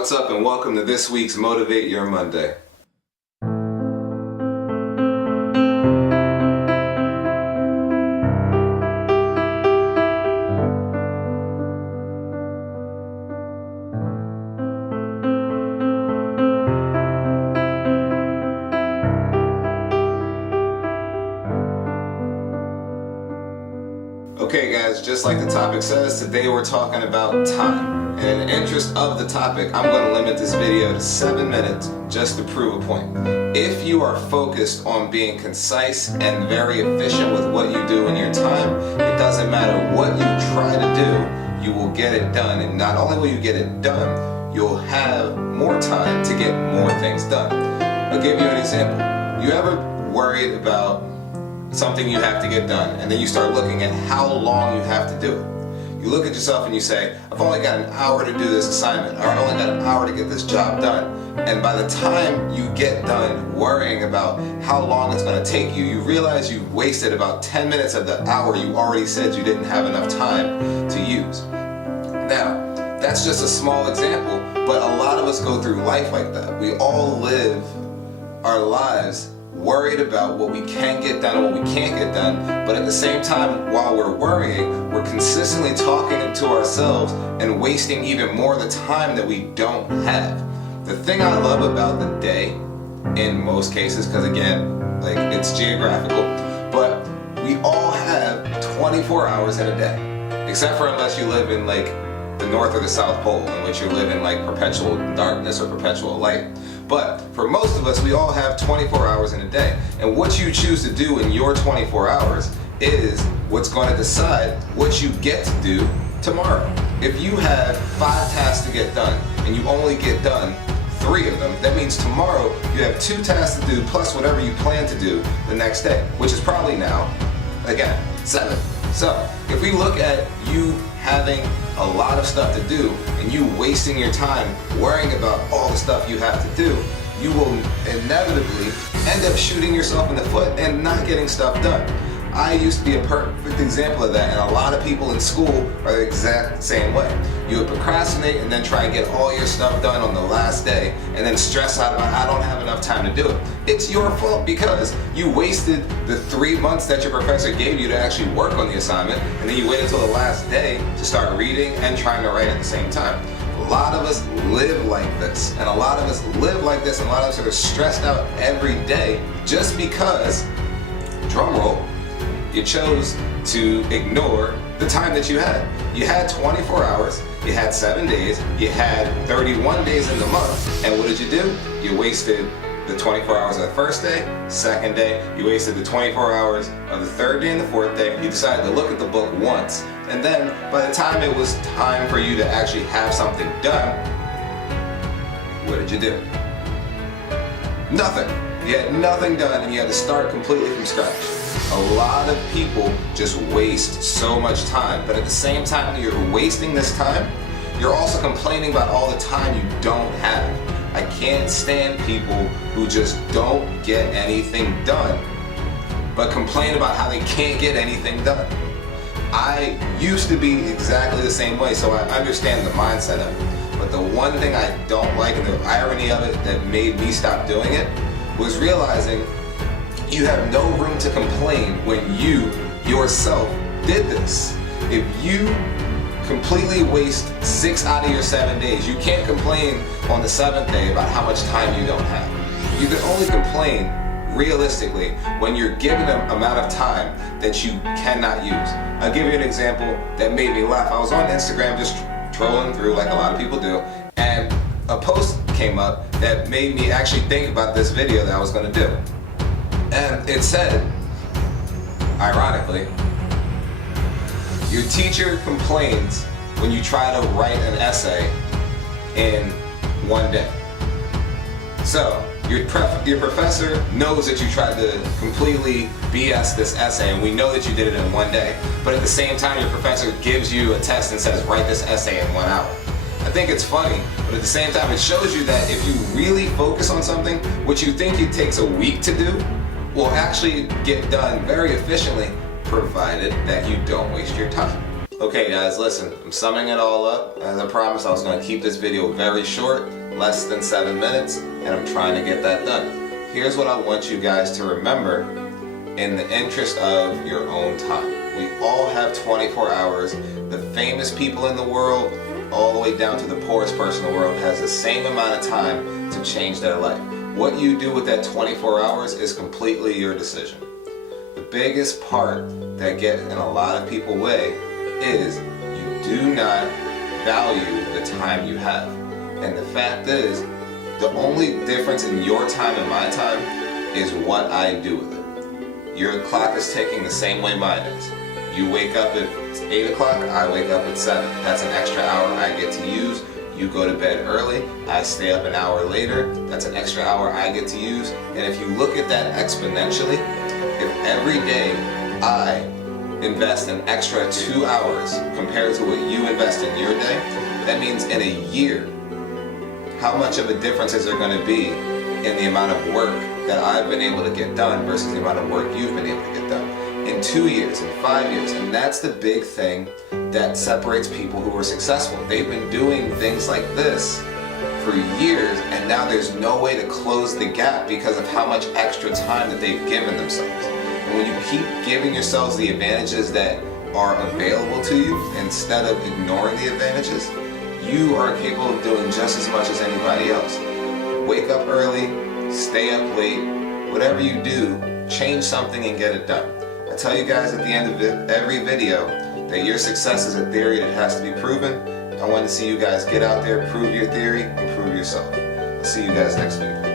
What's up and welcome to this week's Motivate Your Monday. Okay guys, just like the topic says, today we're talking about time. And in the interest of the topic, I'm going to limit this video to 7 minutes just to prove a point. If you are focused on being concise and very efficient with what you do in your time, it doesn't matter what you try to do, you will get it done. And not only will you get it done, you'll have more time to get more things done. I'll give you an example. You ever worried about something you have to get done, and then you start looking at how long you have to do it? You look at yourself and you say, I've only got an hour to do this assignment, or I've only got an hour to get this job done. And by the time you get done worrying about how long it's going to take you, you realize you've wasted about 10 minutes of the hour you already said you didn't have enough time to use. Now, that's just a small example, but a lot of us go through life like that. We all live our lives worried about what we can get done and what we can't get done, but at the same time, while we're worrying, we're consistently talking to ourselves and wasting even more of the time that we don't have. The thing I love about the day, in most cases, because again, like, it's geographical, but we all have 24 hours in a day, except for unless you live in like the North or the South Pole, in which you live in like perpetual darkness or perpetual light. But for most of us, we all have 24 hours in a day. And what you choose to do in your 24 hours is what's going to decide what you get to do tomorrow. If you have 5 tasks to get done and you only get done 3 of them, that means tomorrow you have 2 tasks to do plus whatever you plan to do the next day, which is probably now, again, 7. So if we look at you having a lot of stuff to do and you wasting your time worrying about all the stuff you have to do, you will inevitably end up shooting yourself in the foot and not getting stuff done. I used to be a perfect example of that, and a lot of people in school are the exact same way. You would procrastinate and then try and get all your stuff done on the last day and then stress out about, I don't have enough time to do it. It's your fault because you wasted the 3 months that your professor gave you to actually work on the assignment, and then you waited until the last day to start reading and trying to write at the same time. A lot of us live like this, and a lot of us are stressed out every day just because, drum roll, you chose to ignore the time that you had. You had 24 hours, you had 7 days, you had 31 days in the month, and what did you do? You wasted the 24 hours of the first day, second day, you wasted the 24 hours of the third day and the fourth day. You decided to look at the book once, and then by the time it was time for you to actually have something done, what did you do? Nothing. You had nothing done, and you had to start completely from scratch. A lot of people just waste so much time, but at the same time that you're wasting this time, you're also complaining about all the time you don't have. I can't stand people who just don't get anything done, but complain about how they can't get anything done. I used to be exactly the same way, so I understand the mindset of it. But the one thing I don't like, and the irony of it that made me stop doing it, was realizing you have no room to complain when you yourself did this. If you completely waste 6 out of your 7 days, you can't complain on the 7th day about how much time you don't have. You can only complain realistically when you're given an amount of time that you cannot use. I'll give you an example that made me laugh. I was on Instagram just trolling through like a lot of people do, and a post came up that made me actually think about this video that I was going to do. And it said, ironically, your teacher complains when you try to write an essay in 1 day. So, your professor knows that you tried to completely BS this essay, and we know that you did it in 1 day, but at the same time your professor gives you a test and says, write this essay in 1 hour. I think it's funny, but at the same time it shows you that if you really focus on something, what you think it takes a week to do will actually get done very efficiently, provided that you don't waste your time. Okay guys, listen, I'm summing it all up. As I promised, I was going to keep this video very short, less than 7 minutes, and I'm trying to get that done. Here's what I want you guys to remember in the interest of your own time. We all have 24 hours. The famous people in the world, all the way down to the poorest person in the world, has the same amount of time to change their life. What you do with that 24 hours is completely your decision. The biggest part that gets in a lot of people's way is you do not value the time you have. And the fact is, the only difference in your time and my time is what I do with it. Your clock is ticking the same way mine is. You wake up at 8 o'clock, I wake up at 7. That's an extra hour I get to use. You go to bed early, I stay up an hour later. That's an extra hour I get to use. And if you look at that exponentially, if every day I invest an extra 2 hours compared to what you invest in your day, that means in a year, how much of a difference is there going to be in the amount of work that I've been able to get done versus the amount of work you've been able to get done? In 2 years, in 5 years, and that's the big thing that separates people who are successful. They've been doing things like this for years, and now there's no way to close the gap because of how much extra time that they've given themselves. And when you keep giving yourselves the advantages that are available to you instead of ignoring the advantages, you are capable of doing just as much as anybody else. Wake up early, stay up late, whatever you do, change something and get it done. I tell you guys at the end of every video that your success is a theory that has to be proven. I want to see you guys get out there, prove your theory, and prove yourself. I'll see you guys next week.